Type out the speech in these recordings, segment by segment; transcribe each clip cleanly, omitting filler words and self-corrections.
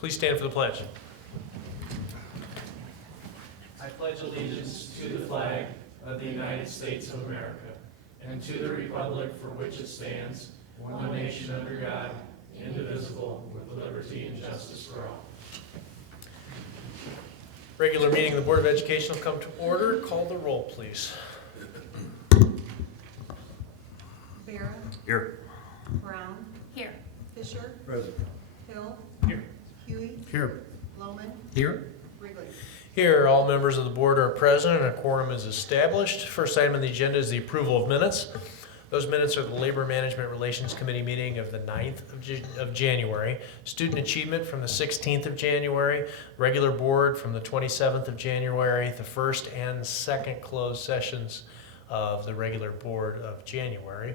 Please stand for the pledge. I pledge allegiance to the flag of the United States of America and to the republic for which it stands, one nation under God, indivisible, with liberty and justice for all. Regular meeting of the Board of Education will come to order. Call the roll, please. Vera, Here. Brown, Here. Fisher, Present. Hill, Here. Huey, Here. Lohman, Here. Wrigley. Here, all members of the board are present and a quorum is established. First item on the agenda is the approval of minutes. Those minutes are the Labor Management Relations Committee meeting of the 9th of January, student achievement from the 16th of January, regular board from the 27th of January, the first and second closed sessions of the regular board of January.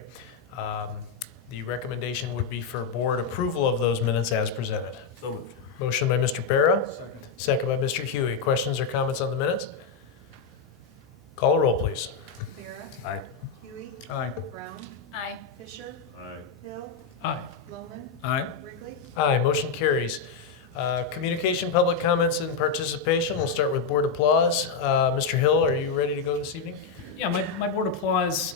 The recommendation would be for board approval of those minutes as presented. So moved. Motion by Mr. Barra, Second. second by Mr. Huey. Questions or comments on the minutes? Call a roll, please. Vera, Aye. Huey, Aye. Brown, Aye. Fisher, Aye. Hill, Aye. Lohman, Aye. Wrigley. Aye, motion carries. Communication, public comments, and participation. We'll start with board applause. Mr. Hill, are you ready to go this evening? Yeah, my board applause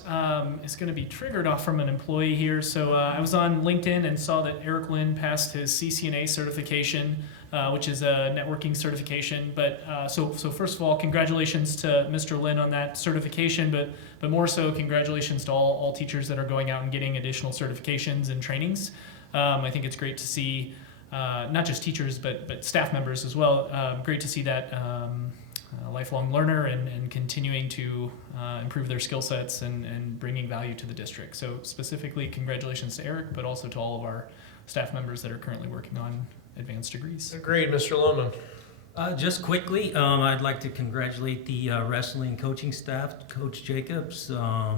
is going to be triggered off from an employee here. So I was on LinkedIn and saw that Eric Lynn passed his CCNA certification, which is a networking certification. But so first of all, congratulations to Mr. Lynn on that certification, but more so, congratulations to all teachers that are going out and getting additional certifications and trainings. I think it's great to see not just teachers, but staff members as well. Great to see that lifelong learner and continuing to improve their skill sets and bringing value to the district. So specifically, congratulations to Eric, but also to all of our staff members that are currently working on advanced degrees. Agreed, Mr. Lohman. Just quickly, I'd like to congratulate the wrestling coaching staff, Coach Jacobs,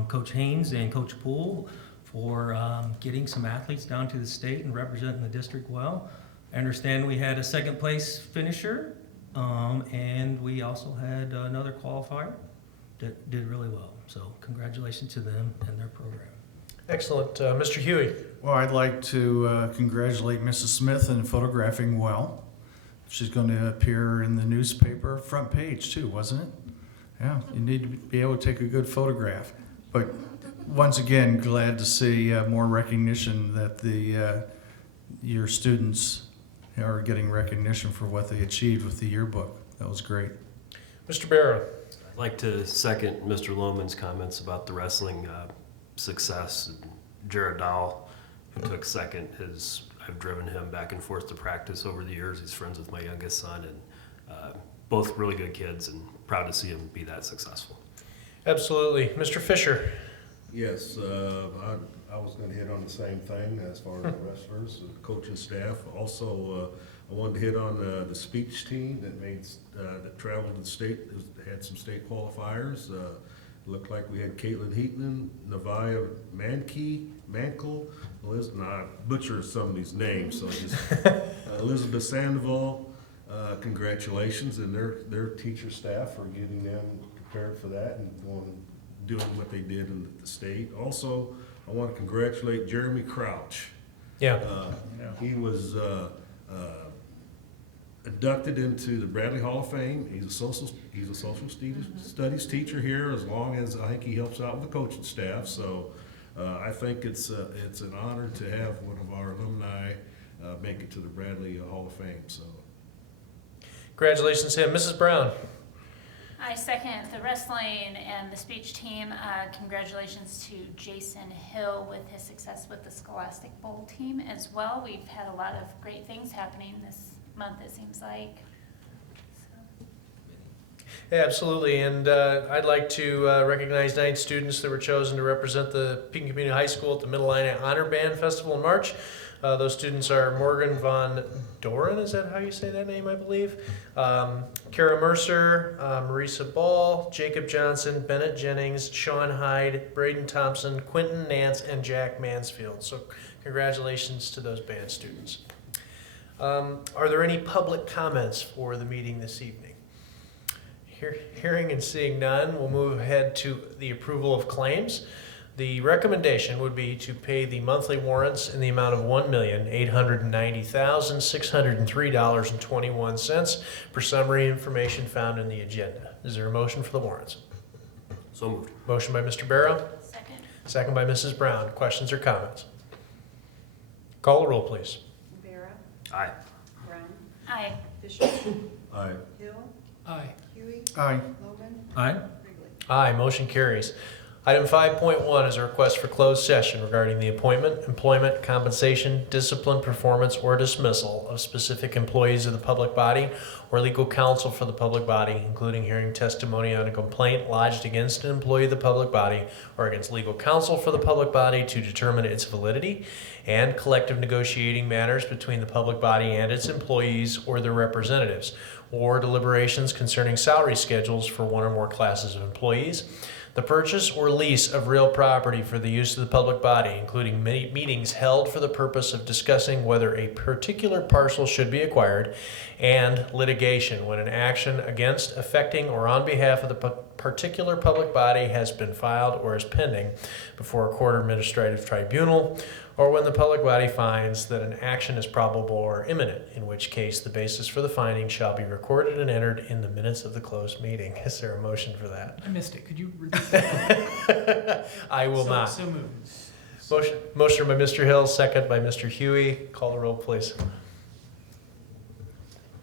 Coach Haynes, and Coach Poole for getting some athletes down to the state and representing the district well. I understand we had a second place finisher, and we also had another qualifier that did really well. So congratulations to them and their program. Excellent. Mr. Huey. Well, I'd like to congratulate Mrs. Smith in photographing well. She's going to appear in the newspaper, front page too, wasn't it? Yeah, you need to be able to take a good photograph. But once again, glad to see more recognition that your students are getting recognition for what they achieved with the yearbook. That was great. Mr. Barra. I'd like to second Mr. Lohman's comments about the wrestling success. Jared Dowell, who took second, I've driven him back and forth to practice over the years. He's friends with my youngest son, and both really good kids, and proud to see him be that successful. Absolutely. Mr. Fisher. Yes, I was going to hit on the same thing as far as the wrestlers, the coaching staff. Also, I wanted to hit on the speech team that traveled to the state, had some state qualifiers. Looked like we had Caitlin Heatman, Navia Mankel, I butchered some of these names, so just Elizabeth Sandoval. Congratulations, and their teacher staff for getting them prepared for that and doing what they did in the state. Also, I want to congratulate Jeremy Crouch. Yeah. He was inducted into the Bradley Hall of Fame. He's a social studies teacher here, as long as I think he helps out with the coaching staff. So I think it's an honor to have one of our alumni make it to the Bradley Hall of Fame. So Congratulations to him. Mrs. Brown. I second the wrestling and the speech team. Congratulations to Jason Hill with his success with the Scholastic Bowl team as well. We've had a lot of great things happening this month, it seems like. Yeah, absolutely. And I'd like to recognize 9 students that were chosen to represent the Pekin Community High School at the Mid-Illini Honor Band Festival in March. Those students are Morgan Von Doren, is that how you say that name, I believe? Kara Mercer, Marisa Ball, Jacob Johnson, Bennett Jennings, Sean Hyde, Braden Thompson, Quentin Nance, and Jack Mansfield. So congratulations to those band students. Are there any public comments for the meeting this evening? Hearing and seeing none, we'll move ahead to the approval of claims. The recommendation would be to pay the monthly warrants in the amount of $1,890,603.21 per summary information found in the agenda. Is there a motion for the warrants? So moved. Motion by Mr. Barrow, Second. second by Mrs. Brown. Questions or comments? Call the roll, please. Rivera, Aye. Brown, Aye. Fisher, Aye. Hill, Aye. Huey, Aye. Loman, Aye. Wrigley. Aye, motion carries. Item 5.1 is a request for closed session regarding the appointment, employment, compensation, discipline, performance, or dismissal of specific employees of the public body or legal counsel for the public body, including hearing testimony on a complaint lodged against an employee of the public body or against legal counsel for the public body to determine its validity, and collective negotiating matters between the public body and its employees or their representatives, or deliberations concerning salary schedules for one or more classes of employees, the purchase or lease of real property for the use of the public body, including meetings held for the purpose of discussing whether a particular parcel should be acquired, and litigation when an action against, affecting, or on behalf of the particular public body has been filed or is pending before a court or administrative tribunal, or when the public body finds that an action is probable or imminent, in which case the basis for the finding shall be recorded and entered in the minutes of the closed meeting. Is there a motion for that? I missed it. Could you repeat that? I will So- not. So moved. Motion by Mr. Hill, second by Mr. Huey. Call the roll, please.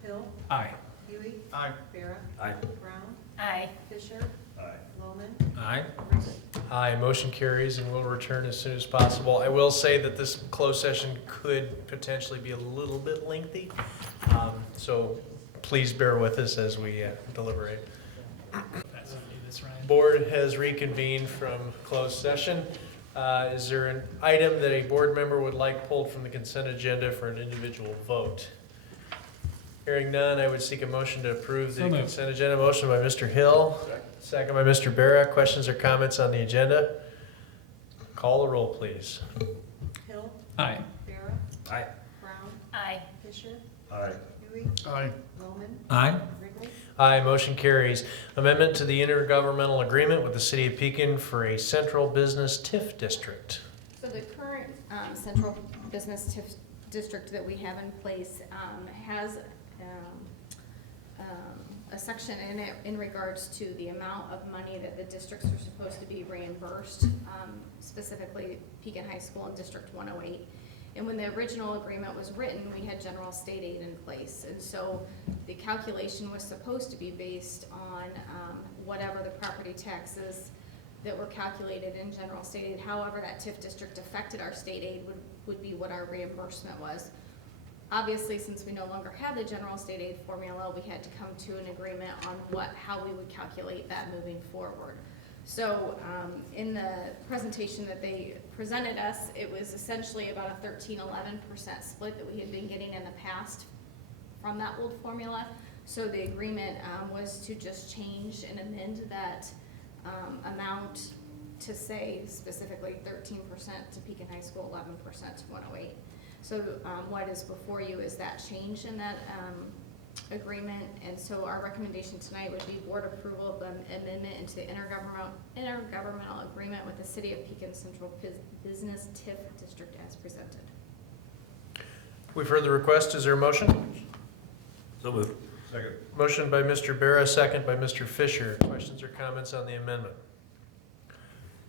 Hill, Aye. Huey, Aye. Rivera, Aye. Brown, Aye. Fisher, Aye. Loman, Aye. Wrigley. Aye, motion carries and will return as soon as possible. I will say that this closed session could potentially be a little bit lengthy, so please bear with us as we deliberate. That's how we do this, Ryan. Board has reconvened from closed session. Is there an item that a board member would like pulled from the consent agenda for an individual vote? Hearing none, I would seek a motion to approve the So moved. consent agenda. Motion by Mr. Hill, second by Mr. Barra. Questions or comments on the agenda? Call the roll, please. Hill, Aye. Rivera, Aye. Brown, Aye. Fisher, Aye. Huey, Aye. Loman, Aye. Wrigley. Aye, motion carries. Amendment to the intergovernmental agreement with the City of Pekin for a central business TIF district. So the current central business TIF district that we have in place has a section in it in regards to the amount of money that the districts are supposed to be reimbursed, specifically Pekin High School and District 108. And when the original agreement was written, we had general state aid in place. And so the calculation was supposed to be based on whatever the property taxes that were calculated in general state aid. However, that TIF district affected our state aid would be what our reimbursement was. Obviously, since we no longer have the general state aid formula, we had to come to an agreement on how we would calculate that moving forward. So in the presentation that they presented us, it was essentially about a 13-11% split that we had been getting in the past from that old formula. So the agreement was to just change and amend that amount to say specifically 13% to Pekin High School, 11% to 108. So what is before you is that change in that agreement, and so our recommendation tonight would be board approval of the amendment into the intergovernmental agreement with the City of Pekin Central Business TIF District as presented. We've heard the request. Is there a motion? So moved. Second. Motion by Mr. Barra, second by Mr. Fisher. Questions or comments on the amendment?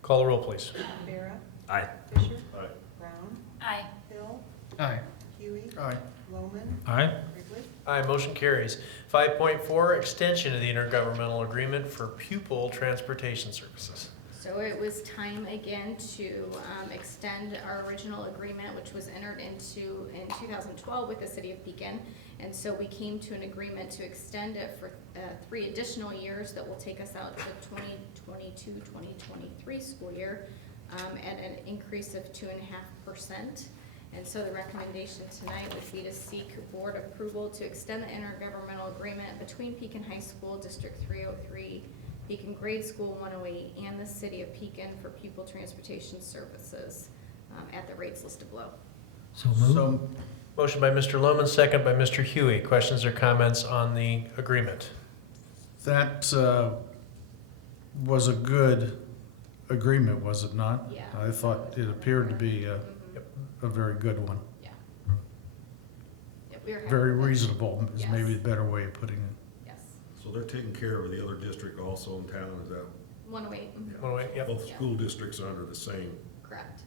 Call the roll, please. Rivera, Aye. Fisher, Aye. Brown, Aye. Hill, Aye. Huey, Aye. Loman, Aye. Wrigley. Aye, motion carries. 5.4, extension of the intergovernmental agreement for pupil transportation services. So it was time again to extend our original agreement, which was entered into in 2012 with the City of Pekin. And so we came to an agreement to extend it for 3 additional years that will take us out to the 2022-2023 school year at an increase of 2.5%. And so the recommendation tonight would be to seek board approval to extend the intergovernmental agreement between Pekin High School, District 303, Pekin Grade School 108, and the City of Pekin for pupil transportation services at the rates listed below. So moved. So, Motion by Mr. Lohman, second by Mr. Huey. Questions or comments on the agreement? that was a good agreement, was it not? Yeah. I thought it appeared to be Mhm. a very good one. Yeah, we were happy Very with it. reasonable is Yes. maybe a better way of putting it. Yes, So they're taking care of the other district also in town, is that? 108, mhm. One way, yep. Both Yeah. school districts are under the same. Correct.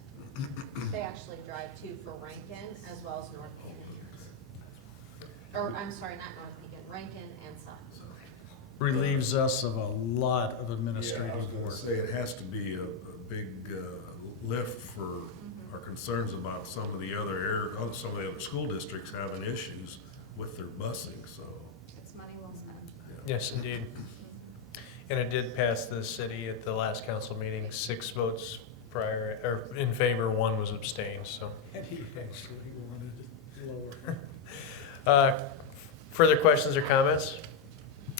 They actually drive too for Rankin as well as North Pekin. Or, I'm sorry, not North Pekin, Rankin and Sutton. Relieves us of a lot of Yeah, I was administrative gonna work. say, it has to be a big lift for our concerns about some of the some of the other school districts having issues with their busing, so. It's money well spent. Yes, indeed. And it did pass the city at the last council meeting, 6 votes prior, or in favor, 1 was abstained, so. And he actually wanted it lower. Further questions or comments?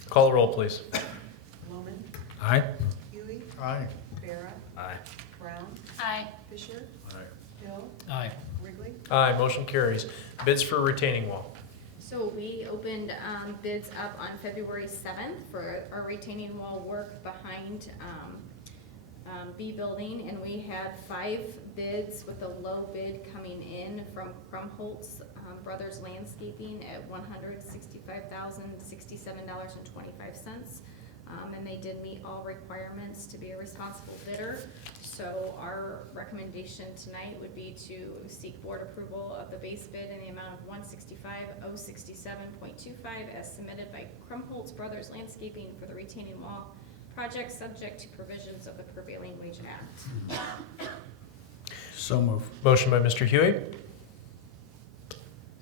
Call the roll, please. Loman, Aye. Huey, Aye. Bera, Aye. Brown, Aye. Fisher, Aye. Hill, Aye. Wrigley. Aye, motion carries. Bids for retaining wall. So we opened bids up on February 7th for our retaining wall work behind B Building, and we had 5 bids with a low bid coming in from Krumholtz Brothers Landscaping at $165,067.25. And they did meet all requirements to be a responsible bidder. So our recommendation tonight would be to seek board approval of the base bid in the amount of $165,067.25 as submitted by Krumholtz Brothers Landscaping for the retaining wall project, subject to provisions of the Prevailing Wage Act. So move. Motion by Mr. Huey.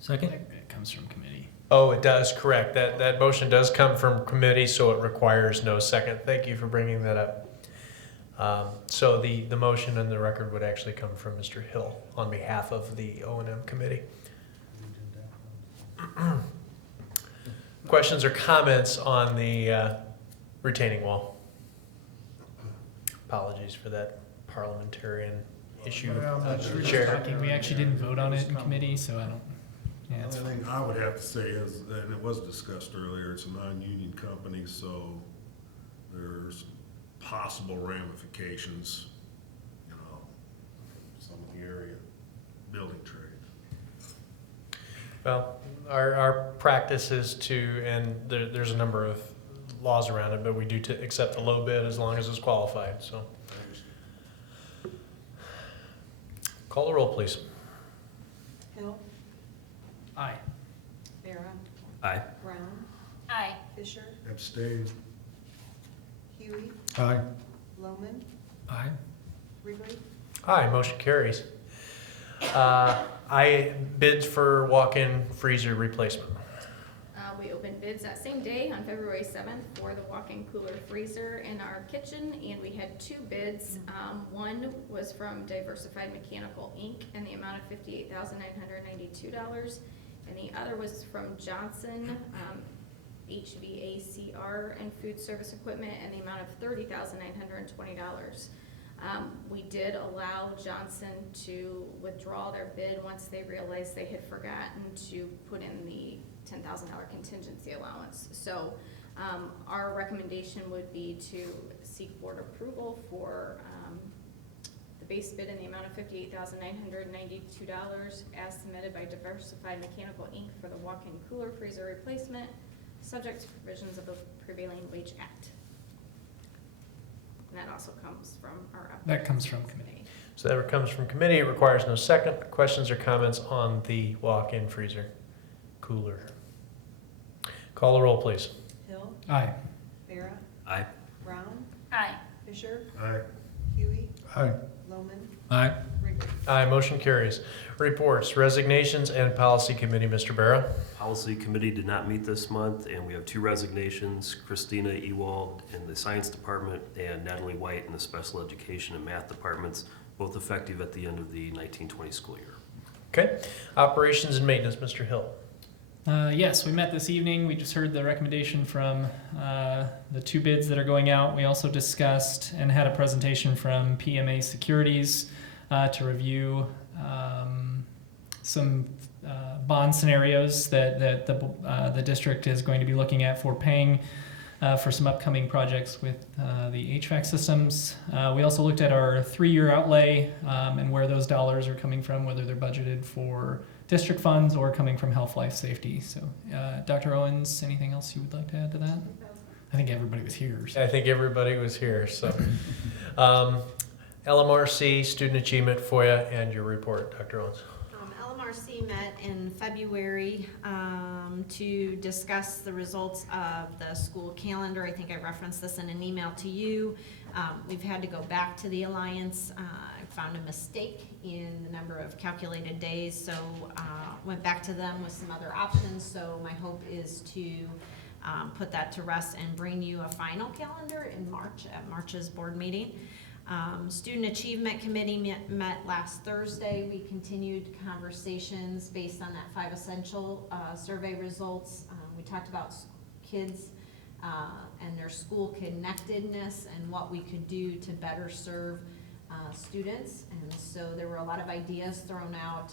Second? It comes from committee. Oh, it does, correct. That motion does come from committee, so it requires no second. Thank you for bringing that up. So the motion and the record would actually come from Mr. Hill on behalf of the O&M committee. Questions or comments on the retaining wall? Apologies for that parliamentarian issue. Well, that's We were just Chair. talking, we actually didn't vote on it in committee, so I don't, yeah, The it's only thing I would have to say is, and it was discussed earlier, it's a non-union company, so there's possible ramifications, you know, some of the area building trade. Well, our practice is to, and there's a number of laws around it, but we do accept the low bid as long as it's qualified, so. Call the roll, please. Hill, aye. Bera, Aye. Brown, Aye. Fisher, Abstain. Huey, Aye. Loman, Aye. Wrigley. Aye, motion carries. I bid for walk-in freezer replacement. We opened bids that same day on February 7th for the walk-in cooler freezer in our kitchen, and we had 2 bids. One was from Diversified Mechanical Inc. in the amount of $58,992, and the other was from Johnson HVACR and food service equipment in the amount of $30,920. We did allow Johnson to withdraw their bid once they realized they had forgotten to put in the $10,000 contingency allowance. So our recommendation would be to seek board approval for the base bid in the amount of $58,992 as submitted by Diversified Mechanical Inc. for the walk-in cooler freezer replacement, subject to provisions of the Prevailing Wage Act. And that also comes from our. That comes from committee. So that comes from committee, it requires no second. Questions or comments on the walk-in freezer cooler? Call the roll, please. Hill, Aye. Bera, Aye. Brown, Aye. Fisher, Aye. Huey, Aye. Loman, Aye. Wrigley. Aye, motion carries. Reports, resignations, and policy committee, Mr. Barrow. Policy Committee did not meet this month, and we have 2 resignations, Christina Ewald in the Science Department and Natalie White in the Special Education and Math Departments, both effective at the end of the 1920 school year. Okay, operations and maintenance, Mr. Hill. Yes, we met this evening. We just heard the recommendation from the 2 bids that are going out. We also discussed and had a presentation from PMA Securities to review some bond scenarios that the district is going to be looking at for paying for some upcoming projects with the HVAC systems. We also looked at our 3-year outlay and where those dollars are coming from, whether they're budgeted for district funds or coming from health, life, safety. So, Dr. Owens, anything else you would like to add to that? I think everybody was here. So. I think everybody was here, so. LMRC, student achievement, FOIA, and your report, Dr. Owens. LMRC met in February to discuss the results of the school calendar. I think I referenced this in an email to you. We've had to go back to the Alliance. I found a mistake in the number of calculated days, so went back to them with some other options. So my hope is to put that to rest and bring you a final calendar in March at March's board meeting. Student Achievement Committee met last Thursday. We continued conversations based on that 5 essential survey results. We talked about kids and their school connectedness and what we could do to better serve students. And so there were a lot of ideas thrown out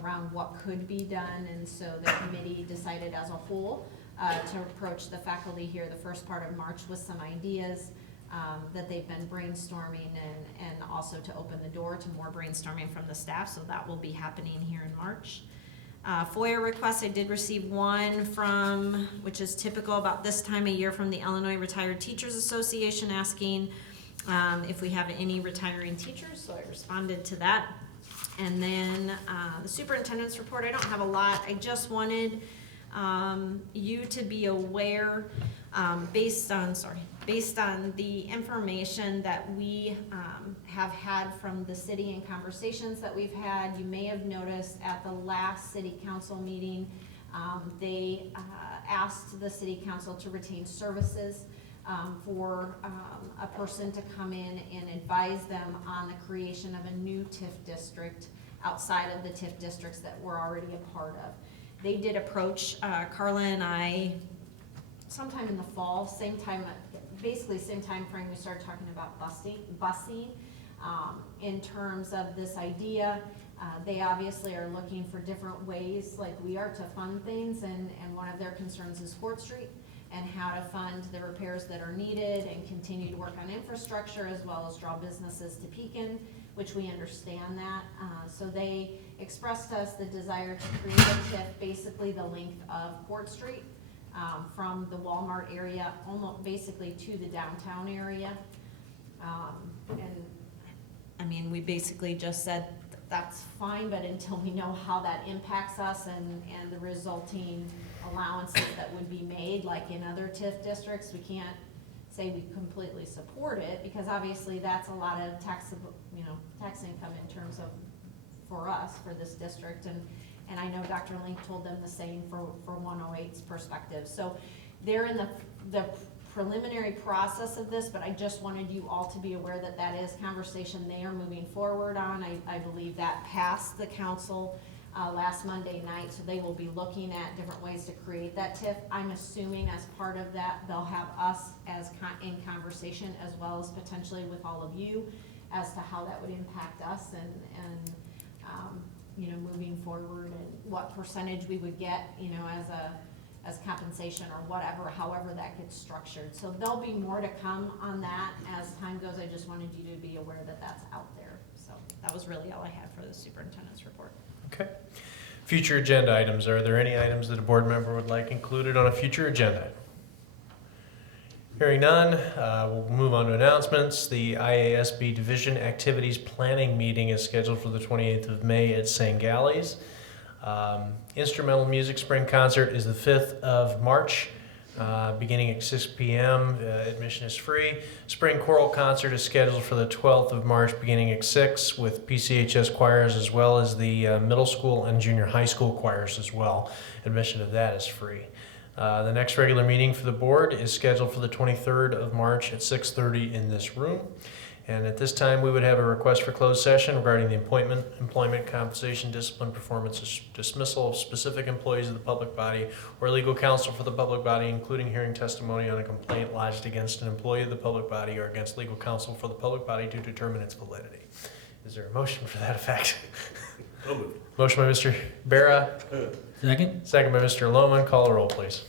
around what could be done. And so the committee decided as a whole to approach the faculty here the first part of March with some ideas that they've been brainstorming, and also to open the door to more brainstorming from the staff. So that will be happening here in March. FOIA requests, I did receive one from, which is typical about this time of year, from the Illinois Retired Teachers Association asking if we have any retiring teachers. So I responded to that. And then the superintendent's report, I don't have a lot. I just wanted you to be aware, based on the information that we have had from the city and conversations that we've had. You may have noticed at the last city council meeting, they asked the city council to retain services for a person to come in and advise them on the creation of a new TIF district outside of the TIF districts that we're already a part of. They did approach Carla and I sometime in the fall, basically same time frame we started talking about busing in terms of this idea. They obviously are looking for different ways, like we are, to fund things, and one of their concerns is Fort Street and how to fund the repairs that are needed and continue to work on infrastructure as well as draw businesses to Pekin, which we understand that. So they expressed to us the desire to create a TIF, basically the length of Fort Street, from the Walmart area almost basically to the downtown area. And I mean, we basically just said that's fine, but until we know how that impacts us and the resulting allowances that would be made, like in other TIF districts, we can't say we completely support it, because obviously that's a lot of tax income in terms of, for us, for this district. And I know Dr. Link told them the same for 108's perspective. So they're in the preliminary process of this, but I just wanted you all to be aware that that is conversation they are moving forward on. I believe that passed the council last Monday night, so they will be looking at different ways to create that TIF. I'm assuming as part of that, they'll have us in conversation, as well as potentially with all of you, as to how that would impact us and moving forward, and what percentage we would get, as compensation or whatever, however that gets structured. So there'll be more to come on that as time goes. I just wanted you to be aware that that's out there. So that was really all I had for the superintendent's report. Okay. Future agenda items. Are there any items that a board member would like included on a future agenda? Hearing none, we'll move on to announcements. The IASB Division Activities Planning Meeting is scheduled for the 28th of May at St. Galli's. Instrumental Music Spring Concert is the 5th of March, beginning at 6 p.m. Admission is free. Spring Choral Concert is scheduled for the 12th of March, beginning at 6, with PCHS choirs as well as the middle school and junior high school choirs as well. Admission of that is free. The next regular meeting for the board is scheduled for the 23rd of March at 6:30 in this room. And at this time, we would have a request for closed session regarding the appointment, employment, compensation, discipline, performance, dismissal of specific employees of the public body or legal counsel for the public body, including hearing testimony on a complaint lodged against an employee of the public body or against legal counsel for the public body to determine its validity. Is there a motion for that effect? Motion by Mr. Barra. Second? Second by Mr. Lohman. Call the roll, please.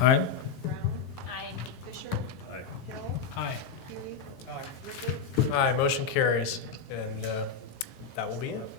Aye. Brown, Aye. Fisher, Aye. Hill, Aye. Huey, Ripley. Aye, motion carries, and that will be it.